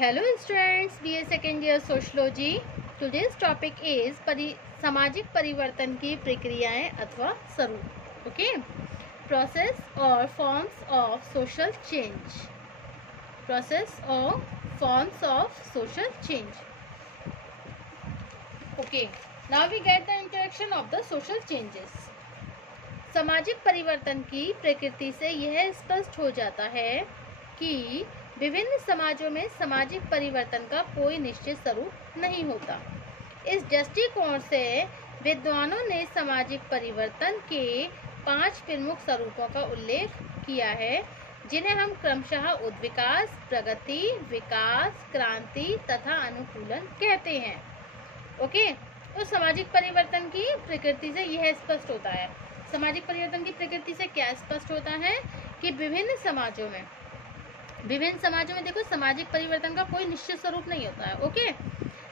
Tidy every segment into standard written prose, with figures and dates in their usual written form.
Hello students, dear second year sociology. Today's topic is सामाजिक परिवर्तन की प्रक्रियाएं अथवा स्वरूप. ओके, प्रोसेस और forms of social change. Process और forms of social change. Okay, now we get the introduction of the social changes. सामाजिक परिवर्तन की प्रकृति से यह स्पष्ट हो जाता है कि विभिन्न समाजों में सामाजिक परिवर्तन का कोई निश्चित स्वरूप नहीं होता. इस दृष्टिकोण से विद्वानों ने सामाजिक परिवर्तन के 5 प्रमुख स्वरूपों का उल्लेख किया है, जिन्हें हम क्रमशः उद्विकास, प्रगति, विकास, क्रांति तथा अनुकूलन कहते हैं. ओके, तो सामाजिक परिवर्तन की प्रकृति से यह स्पष्ट होता है. सामाजिक परिवर्तन की प्रकृति से क्या स्पष्ट होता है कि विभिन्न समाजों में देखो सामाजिक परिवर्तन का कोई निश्चित स्वरूप नहीं होता है. ओके,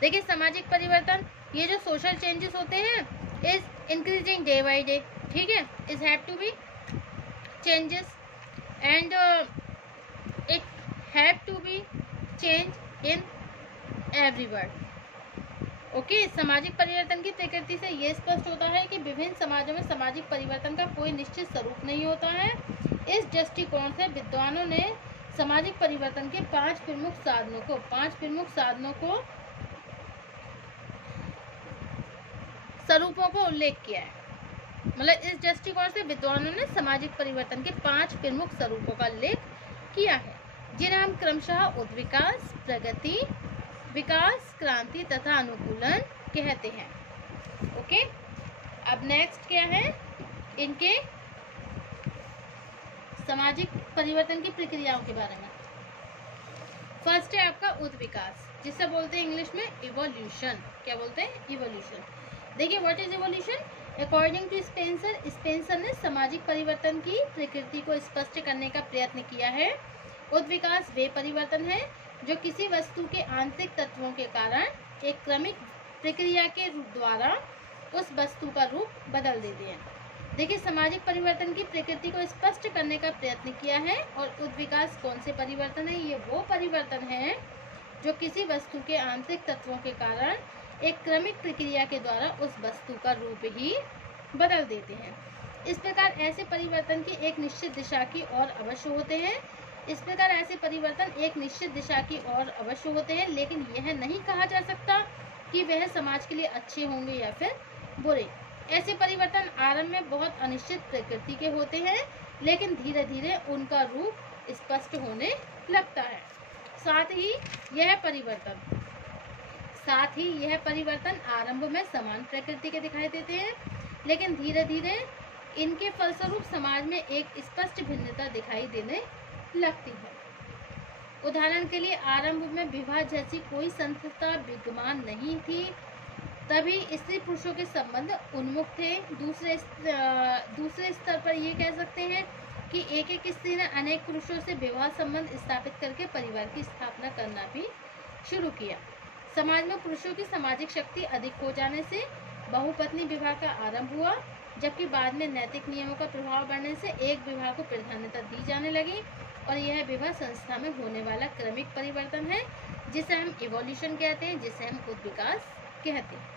देखिए सामाजिक परिवर्तन, ये जो सोशल चेंजेस होते हैं is increasing day by day. ठीक है, is have to be changes and it have to be change in everyone. Okay, सामाजिक परिवर्तन की प्रकृति से ये स्पष्ट होता है कि विभिन्न समाजों में सामाजिक परिवर्तन का कोई निश्चित स्वरूप नहीं होता है. इस दृष्टिकोण से विद्वानों ने सामाजिक परिवर्तन के 5 प्रमुख साधनों को स्वरूपों को उल्लेख किया है. मतलब इस दृष्टिकोण से विद्वानों ने सामाजिक परिवर्तन के 5 प्रमुख स्वरूपों का उल्लेख किया है, जिन्हें हम क्रमशः उद्विकास, प्रगति, विकास, क्रांति तथा अनुकूलन कहते हैं. ओके, अब नेक्स्ट क्या है, इनके सामाजिक परिवर्तन की प्रक्रियाओं के बारे में. फर्स्ट है आपका उद्विकास, जिसे बोलते हैं इंग्लिश में इवोल्यूशन. क्या बोलते हैं? इवोल्यूशन. देखिए, what is evolution? According to Spencer ने सामाजिक परिवर्तन की प्रकृति को स्पष्ट करने का प्रयत्न किया है. उद्विकास वे परिवर्तन है जो किसी वस्तु के आंतरिक तत्वों के कारण एक क्रमिक प्रक्रिया के द्वारा उस वस्तु का रूप बदल देते हैं. देखिए, सामाजिक परिवर्तन की प्रकृति को स्पष्ट करने का प्रयत्न किया है. और उद्विकास कौन से परिवर्तन है? ये वो परिवर्तन है जो किसी वस्तु के आंतरिक तत्वों के कारण एक क्रमिक प्रक्रिया के द्वारा उस वस्तु का रूप ही बदल देते हैं. इस प्रकार ऐसे परिवर्तन की एक निश्चित दिशा की ओर अवश्य होते हैं. लेकिन यह नहीं कहा जा सकता कि वह समाज के लिए अच्छे होंगे या फिर बुरे. ऐसे परिवर्तन आरंभ में बहुत अनिश्चित प्रकृति के होते हैं, लेकिन धीरे धीरे उनका रूप स्पष्ट होने लगता है. साथ ही यह परिवर्तन आरंभ में समान प्रकृति के दिखाई देते हैं, लेकिन धीरे धीरे इनके फलस्वरूप समाज में एक स्पष्ट भिन्नता दिखाई देने लगती है. उदाहरण के लिए, आरंभ में विवाह जैसी कोई संस्था विद्यमान नहीं थी. तभी स्त्री पुरुषों के संबंध उन्मुख थे. दूसरे स्तर पर ये कह सकते हैं कि एक स्त्री ने अनेक पुरुषों से विवाह संबंध स्थापित करके परिवार की स्थापना करना भी शुरू किया. समाज में पुरुषों की सामाजिक शक्ति अधिक हो जाने से बहुपत्नी विवाह का आरंभ हुआ, जबकि बाद में नैतिक नियमों का प्रभाव बढ़ने से एक विवाह को प्राधान्यता दी जाने लगी. और यह विवाह संस्था में होने वाला क्रमिक परिवर्तन है, जिसे हम इवोल्यूशन कहते हैं, जिसे हम उद्विकास कहते हैं.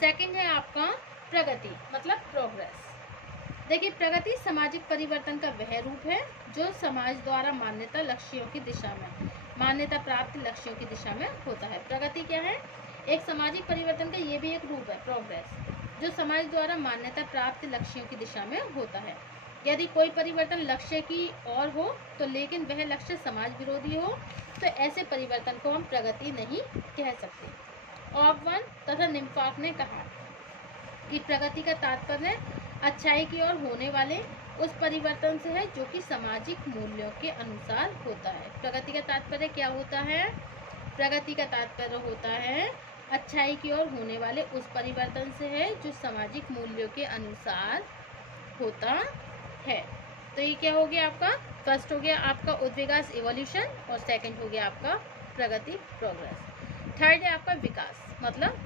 सेकंड है आपका प्रगति, मतलब प्रोग्रेस. देखिए, प्रगति सामाजिक परिवर्तन का वह रूप है जो समाज द्वारा मान्यता प्राप्त लक्ष्यों की दिशा में होता है. प्रगति क्या है? एक सामाजिक परिवर्तन का ये भी एक रूप है, प्रोग्रेस, जो समाज द्वारा मान्यता प्राप्त लक्ष्यों की दिशा में होता है. यदि कोई परिवर्तन लक्ष्य की ओर हो तो लेकिन वह लक्ष्य समाज विरोधी हो, तो ऐसे परिवर्तन को हम प्रगति नहीं कह सकते. ऑगवन तथा निम्फाक ने कहा कि प्रगति का तात्पर्य अच्छाई की ओर होने वाले उस परिवर्तन से है जो कि सामाजिक मूल्यों के अनुसार होता है. प्रगति का तात्पर्य क्या होता है? प्रगति का तात्पर्य होता है अच्छाई की ओर होने वाले उस परिवर्तन से है जो सामाजिक मूल्यों के अनुसार होता है. तो ये क्या हो गया आपका? फर्स्ट हो गया आपका उद्विकास, इवोल्यूशन, और सेकंड हो गया आपका प्रगति, प्रोग्रेस. थर्ड है आपका विकास, मतलब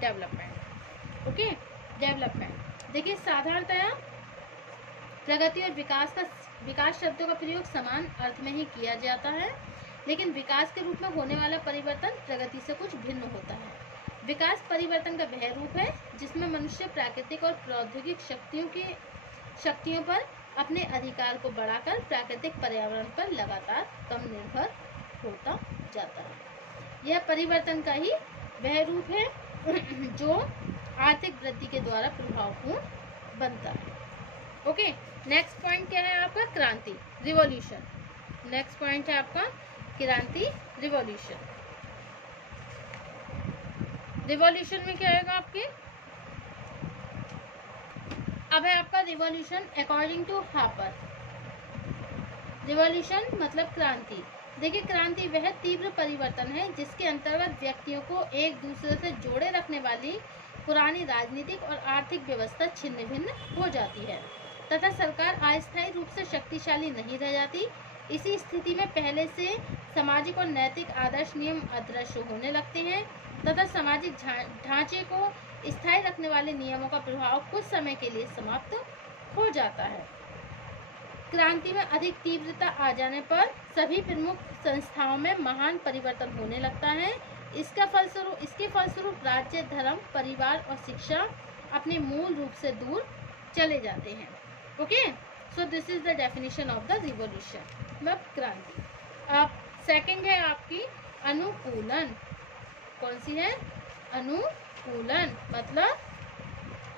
डेवलपमेंट. Okay, development. देखिए, साधारणतया प्रगति और विकास शब्दों का प्रयोग समान अर्थ में ही किया जाता है. लेकिन विकास के रूप में होने वाला परिवर्तन प्रगति से कुछ भिन्न होता है। विकास परिवर्तन का वह रूप है जिसमें मनुष्य प्राकृतिक और प्रौद्योगिक शक्तियों पर अपने अधिकार को बढ़ाकर प्राकृतिक पर्यावरण पर लगातार कम निर्भर होता जाता है। यह परिवर्तन का ही वह रूप है जो आर्थिक वृद्धि के द्वारा प्रभावपूर्ण बनता है। ओके, नेक्स्ट पॉइंट क्या है आपका? क्रांति, रिवॉल्यूशन। नेक्स्ट पॉइंट है आपका क्रांति, रिवॉल्यूशन। रिवॉल्यूशन में क्या आएगा आपके? अब है आपका revolution according to Hopper. Revolution मतलब क्रांति। देखिए, क्रांति वह तीव्र परिवर्तन है जिसके अंतर्गत व्यक्तियों को एक दूसरे से जोड़े रखने वाली पुरानी राजनीतिक और आर्थिक व्यवस्था छिन्न भिन्न हो जाती है तथा सरकार अस्थायी रूप से शक्तिशाली नहीं रह जाती। इसी स्थिति में पहले से सामाजिक और नैतिक आदर्श नियम अदृश्य होने लगते हैं तथा सामाजिक ढांचे को स्थायी रखने वाले नियमों का प्रभाव कुछ समय के लिए समाप्त हो जाता है। क्रांति में अधिक तीव्रता आ जाने पर सभी प्रमुख संस्थाओं में महान परिवर्तन होने लगता है। इसके फलस्वरूप राज्य, धर्म, परिवार और शिक्षा अपने मूल रूप से दूर चले जाते हैं। Okay, so this is the definition of the revolution, मतलब क्रांति। अब सेकंड है आपकी अनुकूलन। कौन सी है? अनुकूलन। मतलब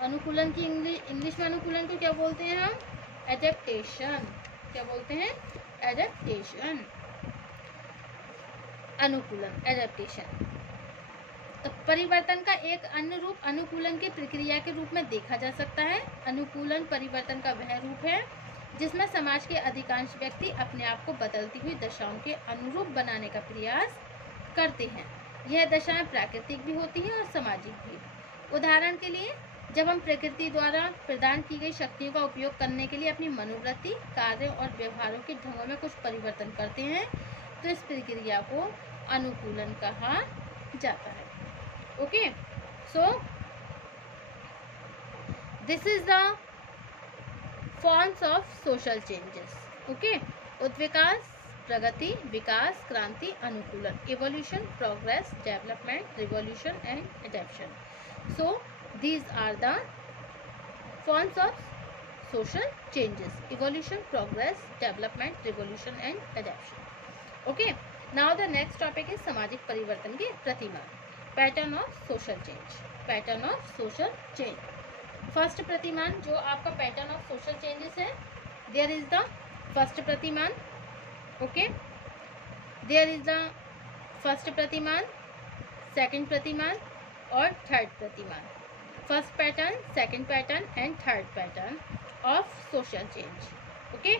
अनुकूलन की इंग्लिश में अनुकूलन को क्या बोलते हैं हम? एडेप्टेशन। क्या बोलते हैं? एडेप्टेशन। अनुकूलन, एडेप्टेशन। तो परिवर्तन का एक अन्य रूप अनुकूलन की प्रक्रिया के रूप में देखा जा सकता है। अनुकूलन परिवर्तन का वह रूप है जिसमें समाज के अधिकांश व्यक्ति अपने आप को बदलती हुई दशाओं के अनुरूप बनाने का प्रयास करते हैं। यह दशाएं प्राकृतिक भी होती हैं और सामाजिक भी। उदाहरण के लिए, जब हम प्रकृति द्वारा प्रदान की गई शक्तियों का उपयोग करने के लिए अपनी मनोवृत्ति, कार्य और व्यवहारों के ढंगों में कुछ परिवर्तन करते हैं तो इस प्रक्रिया को अनुकूलन कहा जाता है। Okay, so this is the forms of social changes. Okay, उत्विकास, प्रगति, विकास, क्रांति, अनुकूलन, evolution, progress, development, revolution and adaption. सो these are the forms of social changes: evolution, progress, development, revolution and adaptation. Okay, now the next topic is सामाजिक परिवर्तन के प्रतिमान, pattern of social change. pattern of social change. First प्रतिमान जो आपका pattern of social changes है, there is the first प्रतिमान। Okay, there is the first प्रतिमान, सेकंड प्रतिमान और थर्ड प्रतिमान। First pattern, second pattern and third pattern of social change. Okay,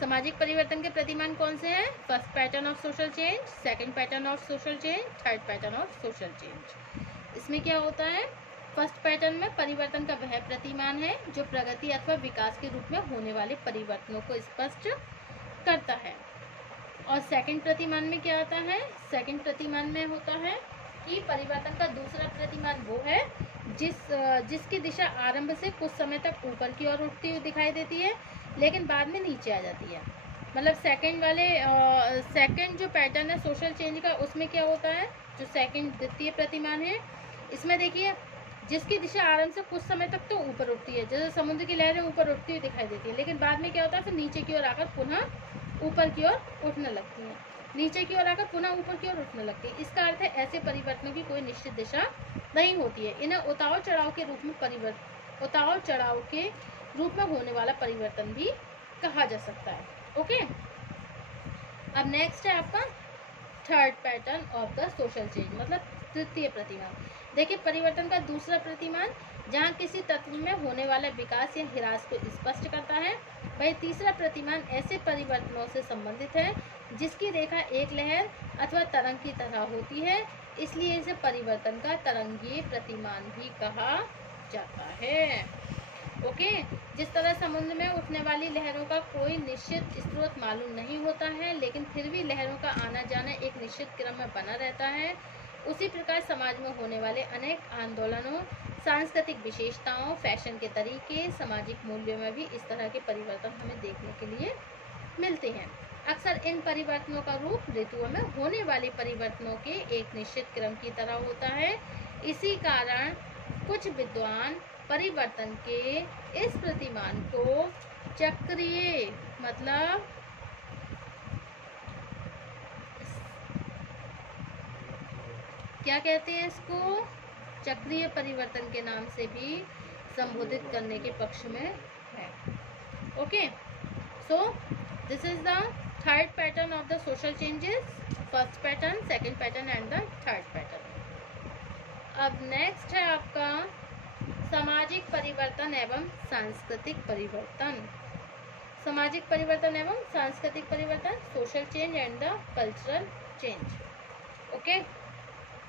सामाजिक परिवर्तन के प्रतिमान कौन से हैं? First pattern of social change, second pattern of social change, third pattern of social change. इसमें क्या होता है? फर्स्ट पैटर्न में परिवर्तन का वह प्रतिमान है जो प्रगति अथवा विकास के रूप में होने वाले परिवर्तनों को स्पष्ट करता है। और सेकंड प्रतिमान में क्या आता है? सेकंड प्रतिमान में होता है कि परिवर्तन का दूसरा प्रतिमान वो है जिसकी दिशा आरंभ से कुछ समय तक ऊपर की ओर उठती हुई दिखाई देती है लेकिन बाद में नीचे आ जाती है। मतलब सेकंड जो पैटर्न है सोशल चेंज का, उसमें क्या होता है? जो सेकंड द्वितीय प्रतिमान है, इसमें देखिए जिसकी दिशा आरंभ से कुछ समय तक तो ऊपर उठती है, जैसे समुद्र की लहरें ऊपर उठती हुई दिखाई देती है, लेकिन बाद में क्या होता है? फिर नीचे की ओर आकर पुनः ऊपर की ओर उठने लगती है, नीचे की ओर आकर पुनः ऊपर की ओर उठने लगती है। इसका अर्थ है ऐसे परिवर्तनों की कोई निश्चित दिशा नहीं होती है। इन्हें उतार चढ़ाव के रूप में होने वाला परिवर्तन भी कहा जा सकता है। ओके, अब नेक्स्ट है आपका third pattern of the social change, मतलब तृतीय प्रतिमान। देखिए, परिवर्तन का दूसरा प्रतिमान जहाँ किसी तत्व में होने वाला विकास या ह्रास को स्पष्ट करता है, वही तीसरा प्रतिमान ऐसे परिवर्तनों से संबंधित है जिसकी रेखा एक लहर अथवा तरंग की तरह होती है, इसलिए इसे परिवर्तन का तरंगीय प्रतिमान भी कहा जाता है। ओके, जिस तरह समुद्र में उठने वाली लहरों का कोई निश्चित स्रोत मालूम नहीं होता है लेकिन फिर भी लहरों का आना जाना एक निश्चित क्रम में बना रहता है, उसी प्रकार समाज में होने वाले अनेक आंदोलनों, सांस्कृतिक विशेषताओं, फैशन के तरीके, सामाजिक मूल्यों में भी इस तरह के परिवर्तन हमें देखने के लिए मिलते हैं। अक्सर इन परिवर्तनों का रूप ऋतुओं में होने वाले परिवर्तनों के एक निश्चित क्रम की तरह होता है। इसी कारण कुछ विद्वान परिवर्तन के इस प्रतिमान को चक्रीय मतलब क्या कहते हैं, इसको चक्रीय परिवर्तन के नाम से भी संबोधित करने के पक्ष में है। Okay, so this is the third pattern of the social changes, first pattern, second pattern and the third pattern. अब नेक्स्ट है आपका सामाजिक परिवर्तन एवं सांस्कृतिक परिवर्तन। सामाजिक परिवर्तन एवं सांस्कृतिक परिवर्तन, social change and the cultural change. Okay